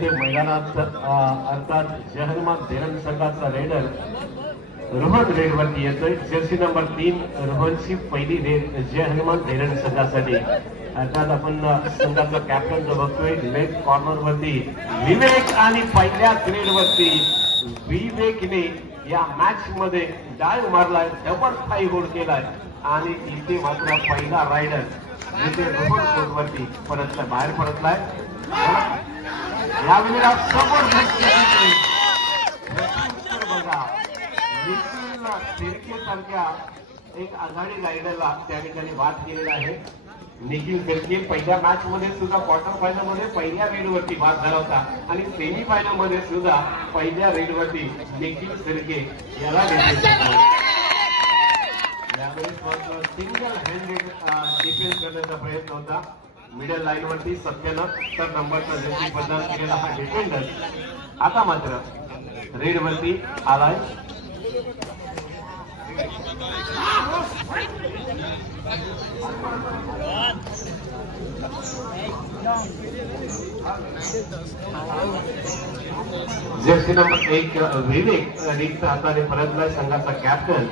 येथे मैदानात अर्थात जय हनुमान धेरण संघाचा रेडर रोहन रेड वरती येतोय। जर्सी नंबर 3 रोहनची पहिली रेड जय हनुमान धेरण संघासाठी। अर्थात आपण संघाचा कॅप्टन जो बघतोय लेफ्ट कॉर्नर वरती विवेक आणि पहिल्या ग्रेड वरती विवेकने या मॅच मध्ये डाय मारलाय, डबल फाय होल्ड केलाय आणि इथे मात्र पहिला रायडर इथे रोहन कोर्ट वरती परतलाय, बाहेर पडतलाय। यावेळेला जबरदस्त बघा निखिल सारख्या एक आघाडी रायडरला त्या ठिकाणी बाद केलेला आहे। निखिल सिरके पहिल्या मॅच मध्ये सुद्धा क्वार्टर फायनल मध्ये पहिल्या रेड वरती बाद झाला होता आणि सेमी फायनल मध्ये सुद्धा पहिल्या रेड वरती निखिल सिरके याला सिंगल हँडेड डिफेन्स करण्याचा प्रयत्न होता। मिडल लाईन वरती 77 नंबरचा जर्सी प्रदान केलेला हा डिफेंडर आता मात्र रेड वरती आलाय। जर्सी नंबर 1 विवेक रिक्त हाताने परतलाय संघाचा कॅप्टन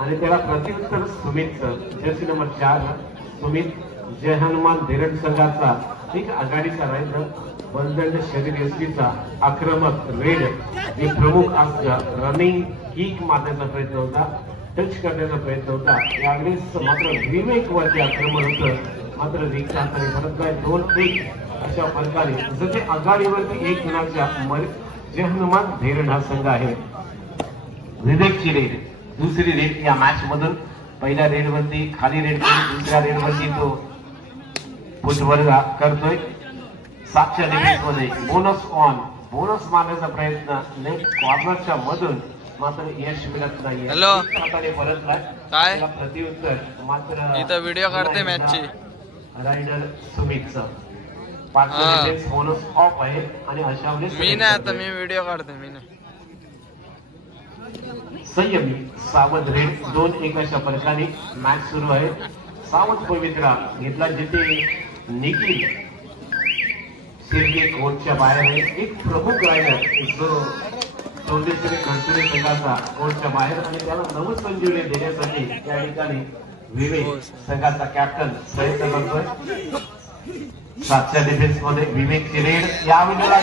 आणि त्याला प्रत्युत्तर सुमितचं। जर्सी नंबर 4 सुमित जय हनुमान धेरण संघाचा एक आघाडीचा रायडर बलदंड शरीर यष्टीचा आक्रमक रेड जे प्रमुख असतं रनिंग किक मारण्याचा प्रयत्न होता, टच करण्याचा प्रयत्न होता। यावेळेस मात्र विवेक वरती आक्रमण होतं, मात्र रिक्त हाताने परतलाय 2-1 अशा फरकाने। जसं ते आघाडीवरती एक गुणाच्या जय हनुमान धेरण हा संघ आहे। विवेकची रेड दुसरी रेड या मॅच मधून पहिल्या रेड वरती खाली रेड दुसऱ्या रेड वरती तो पुटवर्गा करतोय। 7च्या डिफेन्स मध्ये बोनस मारण्याचा प्रयत्न लेफ्ट कॉर्नरच्या मधून मात्र यश मिळत नाही। हाताने परतलाय काय प्रत्युत्तर मात्र इथं व्हिडिओ काढते मॅचची रायडर सुमितचा 5चा डिफेन्स बोनस ऑफ आहे आणि अशा वेळेस मी नाही आता मी व्हिडिओ काढते मी नाही। संयमी सावध रेड 2-1 अशा फरकाने मॅच सुरू आहे। सावध पवित्रा घेतला जिथे निखिल सिरके कोर्टच्या बाहेर आहे। एक प्रमुख रायडर जो चौदेश्वरी खडसुरे संघाचा कोर्टच्या बाहेर आणि त्याला नवसंजीवनी देण्यासाठी त्या ठिकाणी विवेक संघाचा कॅप्टन प्रयत्न करतोय। 7च्या डिफेन्स मध्ये विवेकची रेड यावेळेला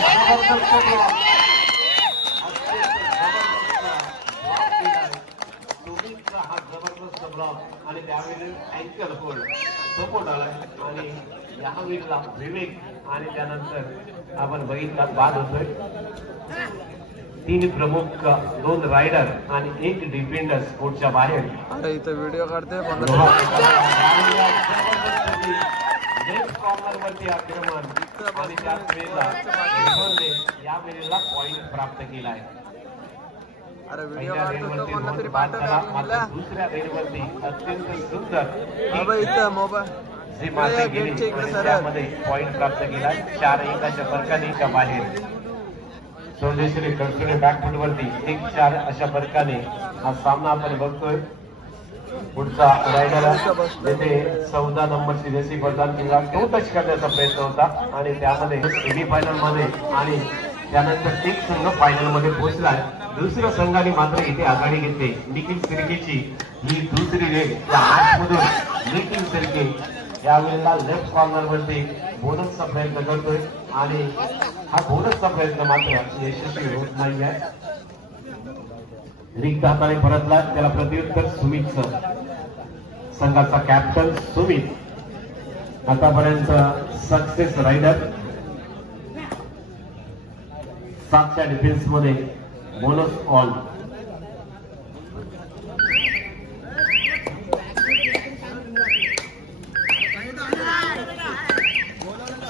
हा जबरदस्त ब्लॉक आणि त्यावेळी अँकल होल्ड सपोर्ट आलाय आणि यावेळेला विवेक आणि त्यानंतर आपण बघितला बाद होतोय। 3 प्रमुख 2 रायडर आणि 1 डिफेंडर कोर्टच्या बाहेर। अरे इथं व्हिडिओ काढते लेफ्ट कॉर्नर वरती आक्रमण आणि त्याच वेळेला या वेळेला पॉइंट प्राप्त केलाय। अरे व्हिडिओ काढतो कोणता तरी पाठवला दुसऱ्या रेड वरती अत्यंत सुंदर इथं मोबाईल जे मारले गेले त्यामध्ये पॉइंट प्राप्त केलाय। 4-1 अशा फरकाने का बाहेर चौदेश्वरी खडसुरे बॅकफुट वरती 1-4 अशा फरकाने हा सामना आपण बघतोय। पुढचा रायडर जिथे 14 नंबरची जर्सी प्रदान केला तो टच करण्याचा प्रयत्न होता आणि त्यामध्ये सेमी फायनल मध्ये आणि त्यानंतर एक संघ फायनल मध्ये पोहोचलाय। दुसऱ्या संघाने मात्र इथे आघाडी घेतली। निखिल सिरकेची ही दुसरी रेड या मॅच मधून निखिल सिरके यावेळेला लेफ्ट कॉर्नर वरती बोनसचा प्रयत्न करतोय आणि हा बोनसचा प्रयत्न मात्र यशस्वी होत नाही आहे। रिक्त हाताने परतला त्याला प्रत्युत्तर सुमितचं। संघाचा कॅप्टन सुमित आतापर्यंत सक्सेस रायडर। 7च्या डिफेन्स मध्ये बोनस ऑल।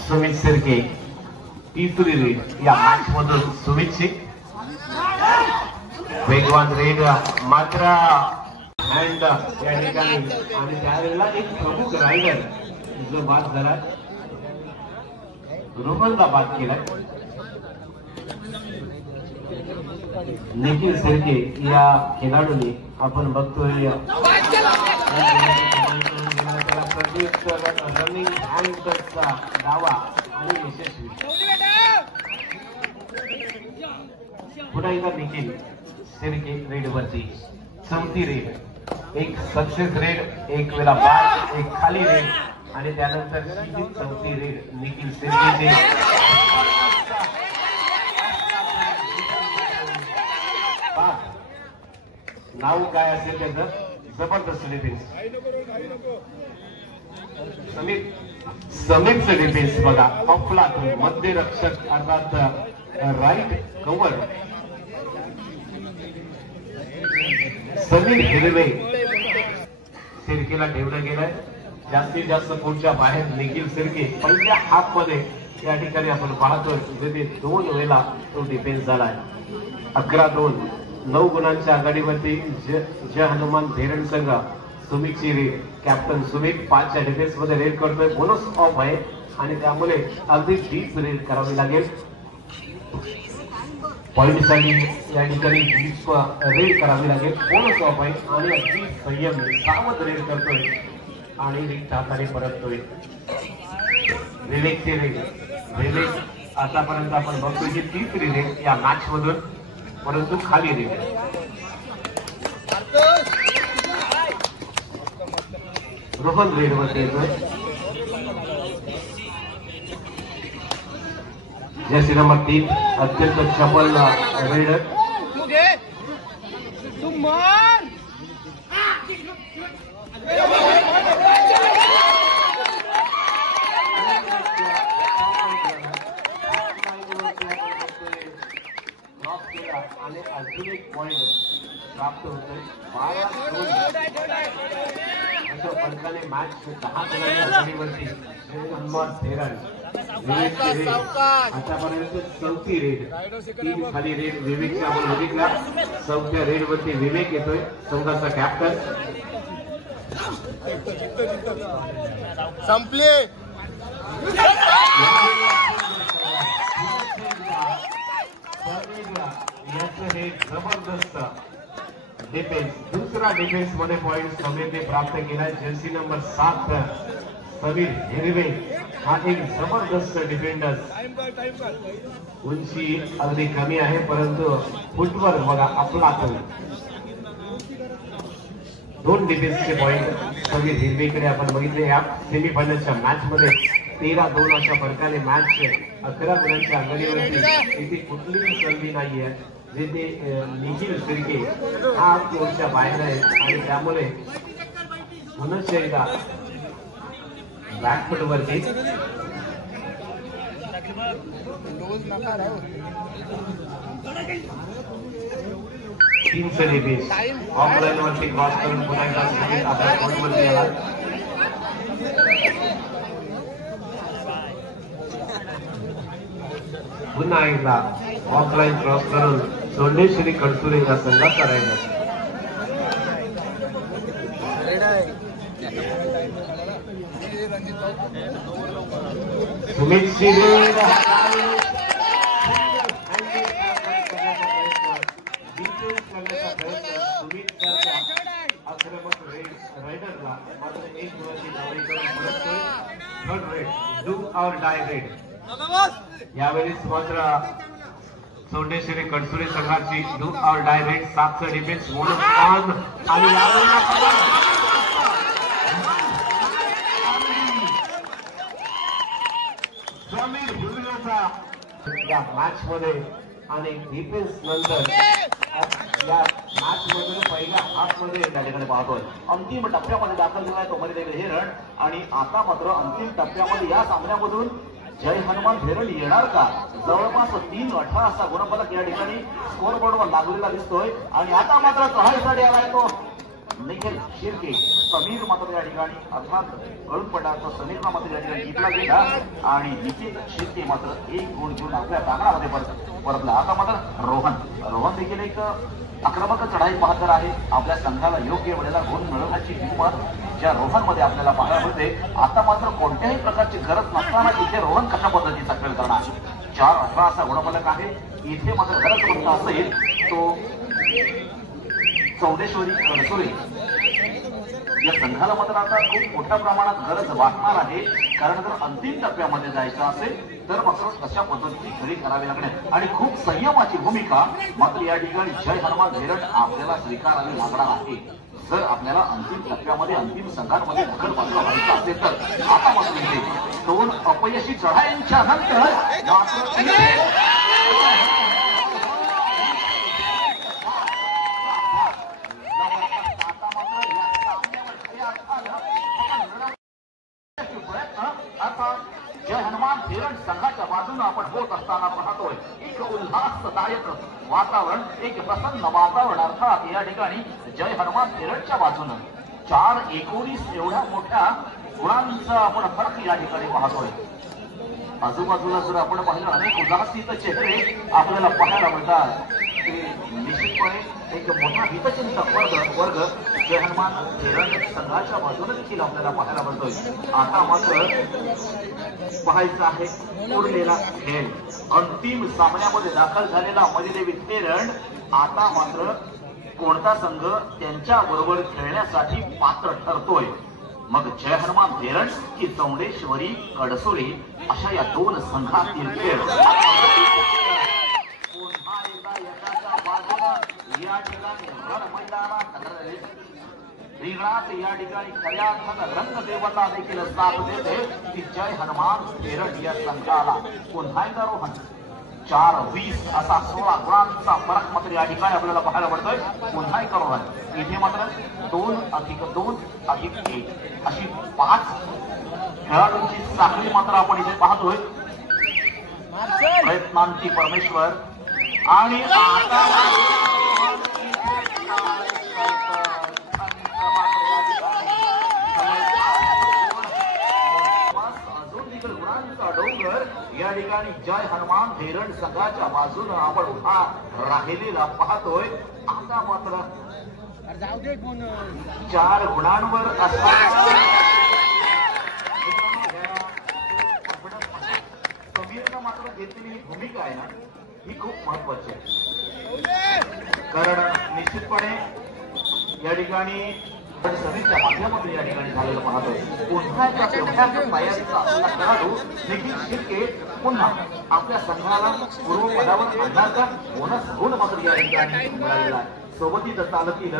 सुमित सिरके तिसरी रेड या मॅच मधून सुमितची वेगवान रेड मात्र हँड या ठिकाणी आणि त्यावेळेला एक प्रमुख रायडर जो बाद झाला रोहनला बाद केलाय। निखिल सिरके या खेळाडूने आपण बघतोय रनिंग हँड टचचा डावा आणि यशस्वी पुन्हा एकदा निखिल सिरके रेड वरती चौथी रेड, एक सक्सेस रेड, एक वेळा बाद, एक खाली रेड आणि त्यानंतर चौथी रेड निखिल सिरकेचे. नाव काय असेल त्याचं, जबरदस्त डिफेन्स. समीरचं डिफेन्स बघा, अफलातून मध्य रक्षक अर्थात राईट कव्हर समीर हिरवे सिरकेला ठेवलं गेलंय. जास्तीत जास्त पुढच्या बाहेर निखिल सिरके पहिल्या हाफ मध्ये या ठिकाणी आपण पाहतोय जिथे 2 वेळेला तो डिफेन्स झालाय. 11-2 9 गुणांच्या आघाडीवरती जय हनुमान धेरण संघ. सुमितची रेड, कॅप्टन सुमित 5च्या डिफेन्स मध्ये रेड करतोय. बोनस ऑफ आहे आणि त्यामुळे अगदी डीप रेड करावी लागेल. पॉइंट साठी या ठिकाणी डीप रेड करावी लागेल. बोनस ऑफ आहे आणि अगदी संयम सावध रेड करतोय आणि रिक्त हाताने परततोय. विवेकची रेड, विवेक आतापर्यंत आपण बघतोय की 3री रेड या मॅच मधून, परंतु खाली रेड. रोहन रेड वरती येतोय. जर्सी नंबर 3 अत्यंत चपल रेड. आणि अजून एक पॉइंट प्राप्त होतोय. 12-2 पंचाने मॅच 10 गुणांच्या आघाडीवरती हनुमान धेरण. आतापर्यंत चौथी रेड, 3 खाली रेड विवेकची आपण बघितला. 4थ्या रेड वरती विवेक येतोय, संघाचा कॅप्टन. संपले. जबरदस्त डिफेन्स. दुसरा डिफेन्स मध्ये पॉइंट समीरने प्राप्त केलाय. जर्सी नंबर 7 समीर हिरवे हा एक जबरदस्त डिफेंडर. उंची अगदी कमी आहे परंतु फुटवर बघा आपला. 2 डिफेन्सचे पॉइंट समीर हिरवेकडे आपण बघितले. या सेमीफायनलच्या मॅच मध्ये 13-2 अशा फरकाने मॅच 11 गुणांच्या आघाडीवरती. इथे कुठलीही संधी नाहीये जिथे निखिल सिरके हा कोर्टच्या बाहेर आहे आणि त्यामुळे पुनश्च एकदा बॅकफुट वरती. तीनचं डिफेन्स ऑफलाईन वरती क्रॉस करून पुन्हा एकदा आपल्या कोर्टवरती आला. पुन्हा एकदा ऑफलाईन क्रॉस करून सोंडेश्वरी कडसुरे या संघाचा राहिला. सुमित रायडरला मात्र 1 गुणाची धावणी करून थर्ड रेड डू और डाय रेड. यावेळेस मात्र सोंडेश्वरी कडसुरे संघाची डू और डाय रेड. 7चा डिफेन्स बोनस ऑन आणि समीर हिरवेचा या मॅच मध्ये आणि डिफेन्स नंतर या मॅच मधून पहिल्या हाफ मध्ये त्या ठिकाणी पाहतोय. अंतिम टप्प्यामध्ये दाखल झालाय तो मध्ये हे रण. आणि आता मात्र अंतिम टप्प्यामध्ये या सामन्यामधून जय हनुमान धेरण येणार का? जवळपास 3-18 असा गुणफलक या ठिकाणी स्कोर बोर्डवर लागलेला दिसतोय. आणि आता मात्र चढाईसाठी आलाय तो निखिल शिर्के. समीर मात्र या ठिकाणी अर्थात गळून पडला. तो समीरला मात्र या ठिकाणी जिंकला गेला आणि निखिल शिर्के मात्र 1 गुण घेऊन आपल्या दांगणामध्ये परतला. आता मात्र रोहन देखील एक आक्रमक चढाई पाहत आहे. आपल्या संघाला योग्य वेळेला गुण मिळवण्याची हिंमत ज्या रोहनमध्ये आपल्याला पाहायला मिळते. आता मात्र कोणत्याही प्रकारची गरज नसताना इथे रोहन कशा पद्धतीचा खेळ करणार. 4-18 असा गुणफलक आहे. इथे मात्र गरज कोणता असेल तो चौंडेश्वरी कडसुरे या संघाला मात्र आता खूप मोठ्या प्रमाणात गरज वाटणार आहे, कारण जर अंतिम टप्प्यामध्ये जायचं असेल तर मात्र तशा पद्धतीची खरी करावी लागणार आणि खूप संयमाची भूमिका मात्र या ठिकाणी जय हनुमान धेरड आपल्याला स्वीकारावी लागणार आहे. जर आपल्याला अंतिम टप्प्यामध्ये अंतिम संघांमध्ये दखल पात्र व्हायचं असेल तर आता मात्र इथे 2 अपयशी चढायांच्या नंतर जय हनुमान धेरड संघाच्या बाजूने आपण होत असताना पाहतोय एक उल्हासदायक वातावरण, एक प्रसन्न वातावरण. अर्थात या ठिकाणी जय हनुमान धेरडच्या बाजूने 4-19 एवढ्या मोठ्या गुणांचा आपण फरक या ठिकाणी पाहतोय. आजूबाजूला जर आपण पाहिलं अनेक उदासीत चेहरे आपल्याला पाहायला मिळतात. निश्चितपणे एक मोठा हितचिंतक वर्ग जय हनुमान धेरड संघाच्या बाजूने देखील आपल्याला पाहायला मिळतोय. आता मात्र पाहायचं आहे उरलेला खेळ. अंतिम सामन्यामध्ये दाखल झालेला मधुदेवी धेरड आता मात्र कोणता संघ त्यांच्या बरोबर खेळण्यासाठी पात्र ठरतोय. मग जय हनुमान धेरड की चौंडेश्वरी कडसोली अशा या 2 संघातील खेळ पुन्हा एकदा एकाच्या बाजूने या ठिकाणी रण मैदानात रिंगणात या ठिकाणी खऱ्या अर्थानं रंगदेवता देखील साथ देते की जय हनुमान धेरड या संघाला पुन्हा एकदा रोहन 4-20 असा 16 गुणांचा फरक मात्र या ठिकाणी आपल्याला पाहायला मिळतोय. पुन्हा एक रोहन इथे मात्र 2+2+1 अशी 5 खेळाडूंची साखळी मात्र आपण इथे पाहतोय. प्रयत्नांची परमेश्वर आणि आता डोंगर या ठिकाणी जय हनुमान धेरड संघाच्या बाजूने आपण उभा राहिलेला पाहतोय. आता मात्र 4 गुणांवर समीरनं मात्र घेतलेली भूमिका आहे ना ही खूप महत्वाची आहे, कारण निश्चितपणे या ठिकाणी समीरच्या माध्यमातून या ठिकाणी झालेलं पाहतोय. पुन्हा एकदा तयारीचा आपला खेळाडू निखिल शिर्के पुन्हा आपल्या संघाला पूर्वपदावर आणणार का? बोनस गुण मात्र या ठिकाणी मिळालेला आहे. सोबतीच चालतील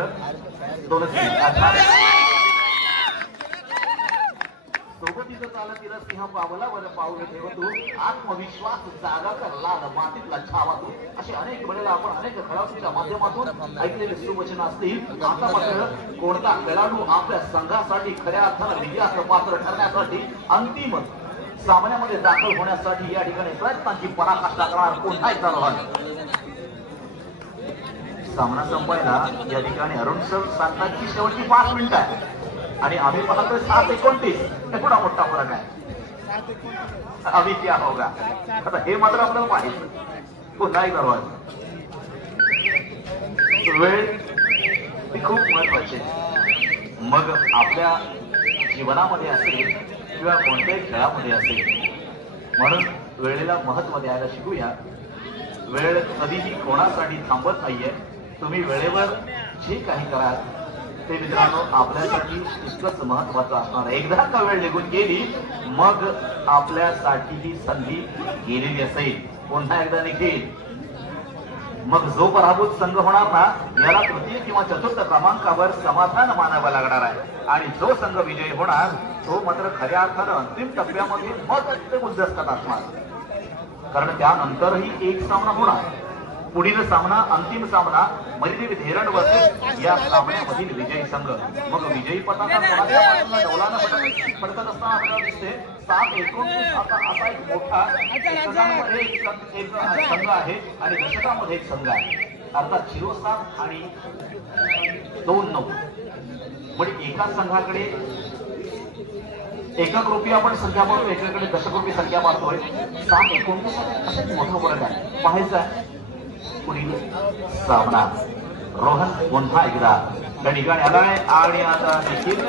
सोबतीचं चालतील सिंह पावलावर पाऊल ठेवतो, आत्मविश्वास जागा करला मातीतला छावातो असे अनेक वेळेला आपण अनेक खेळाडूंच्या माध्यमातून ऐकलेले सुवचन असतील. आता मात्र कोणता खेळाडू आपल्या संघासाठी खऱ्या अर्थानं विजयाचं पात्र ठरण्यासाठी अंतिम सामन्यामध्ये दाखल होण्यासाठी या ठिकाणी प्रयत्नांची पराकाष्ठा करणार. पुन्हा एकदा सामना संपायला या ठिकाणी अरुण सर सांगतात की शेवटची 5 मिनिटं आहे आणि आम्ही पाहतोय 7:29 एवढा मोठा फरक आहे. अभी क्या होगा आता हे मात्र आपल्याला पाहिजे. पुन्हा एकदा वेळ ही खूप महत्वाची. मग आपल्या जीवनामध्ये असेल किंवा कोणत्याही खेळामध्ये असेल, म्हणून वेळेला महत्व द्यायला शिकूया. वेळ कधीही कोणासाठी थांबत नाहीये. तुम्ही वेळेवर जे काही कराल ते मित्रांनो आपल्यासाठी इतकंच महत्वाचं असणार आहे. एकदा का वेळ निघून गेली मग आपल्यासाठी ही संधी गेलेली असेल. पुन्हा एकदा निघेल मग जो पराभूत संघ होणार ना याला तृतीय किंवा चतुर्थ क्रमांकावर समाधान मानावं लागणार आहे आणि जो संघ विजयी होणार तो मात्र खऱ्या अर्थानं अंतिम टप्प्यामध्ये मग ते गुलदस्त्यात असणार, कारण त्यानंतरही एक सामना होणार. पुढील सामना अंतिम सामना मधुदेवी धेरड वर्सेस या सामन्यामधील विजयी संघ. मग विजयी पताका कोणाच्या बाजूला डौलानं फडकत असताना आपल्याला दिसते. 7-29 असा एक मोठा एककांमध्ये एक संघ आहे आणि दशकामध्ये एक संघ आहे. अर्थात 07 आणि 2-9 म्हणजे एका संघाकडे एकक रुपी आपण संख्या पाहतो, एकाकडे दशक रुपी संख्या पाहतोय. 7-29 असाच मोठा फरक आहे. पाहायचा आहे पुढील सामना. रोहन पुन्हा एकदा त्या ठिकाणी आलाय आणि आता देखील